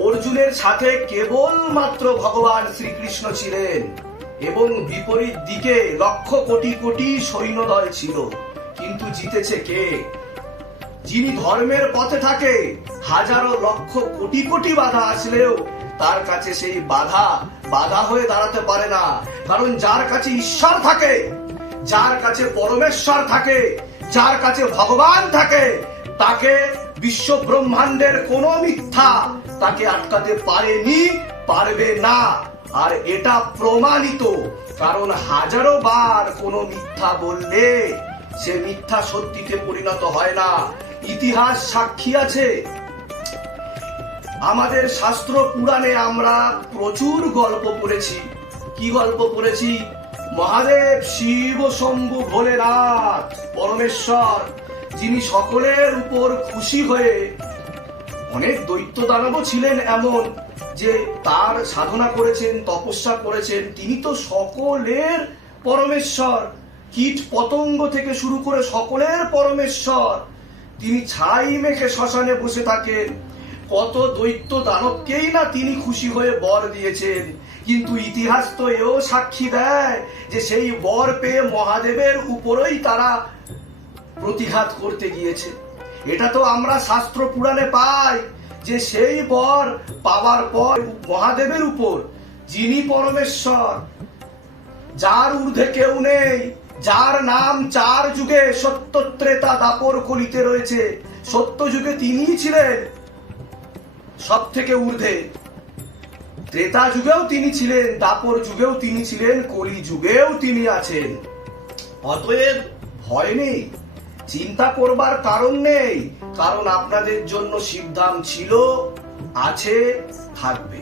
অর্জুনের সাথে কেবলমাত্র ভগবান শ্রীকৃষ্ণ ছিলেন এবং বিপরীত দিকে লক্ষ কোটি কোটি সৈন্যদল ছিল। কিন্তু জিতেছে কে? যিনি ধর্মের পথে থাকে, হাজারো লক্ষ কোটি কোটি বাধা আসলেও তার কাছে সেই বাধা হয়ে দাঁড়াতে পারে না। কারণ যার কাছে ঈশ্বর থাকে, যার কাছে পরমেশ্বর থাকে, যার কাছে ভগবান থাকে, তাকে বিশ্ব ব্রহ্মাণ্ডের কোন মিথ্যা তাকে আটকাতে পারেনি, পারবে না। আর এটা প্রমাণিত, কারণ হাজারো বার কোন মিথ্যা বললে সে মিথ্যা সত্যিতে পরিণত হয় না। ইতিহাস সাক্ষী আছে। আমাদের শাস্ত্র পুরাণে আমরা প্রচুর গল্প পড়েছি। কি গল্প পড়েছি? মহাদেব, শিব, শম্ভু, ভোলেনাথ, পরমেশ্বর, যিনি সকলের উপর খুশি হয়ে, অনেক দৈত্য দানবও ছিলেন এমন যে তার সাধনা করেছেন, তপস্যা করেছেন। তিনি তো সকলের পরমেশ্বর, কীট পতঙ্গ থেকে শুরু করে সকলের পরমেশ্বর। তিনি ছাই মেখে শ্মশানে বসে থাকেন। কত দৈত্য দানবকেই না তিনি খুশি হয়ে বর দিয়েছেন। কিন্তু ইতিহাস তো এও সাক্ষী দেয় যে সেই বর পেয়ে মহাদেবের উপরই তারা প্রতিঘাত করতে গিয়েছে। এটা তো আমরা শাস্ত্র পুরাণে পাই যে সেই বর পাওয়ার পর মহাদেবের উপর, যিনি পরমেশ্বর, যার ঊর্ধ্বে কেউ নেই, যার নাম 4 যুগে সত্য, ত্রেতা, দাপর, কলিতে রয়েছে। সত্য যুগে তিনিই ছিলেন সব থেকে ঊর্ধ্বে, ত্রেতা যুগেও তিনি ছিলেন, দাপর যুগেও তিনি ছিলেন, কলি যুগেও তিনি আছেন। অতএব ভয় নেই, চিন্তা করবার কারণ নেই, কারণ আপনাদের জন্য শিবধাম ছিল, আছে, থাকবে।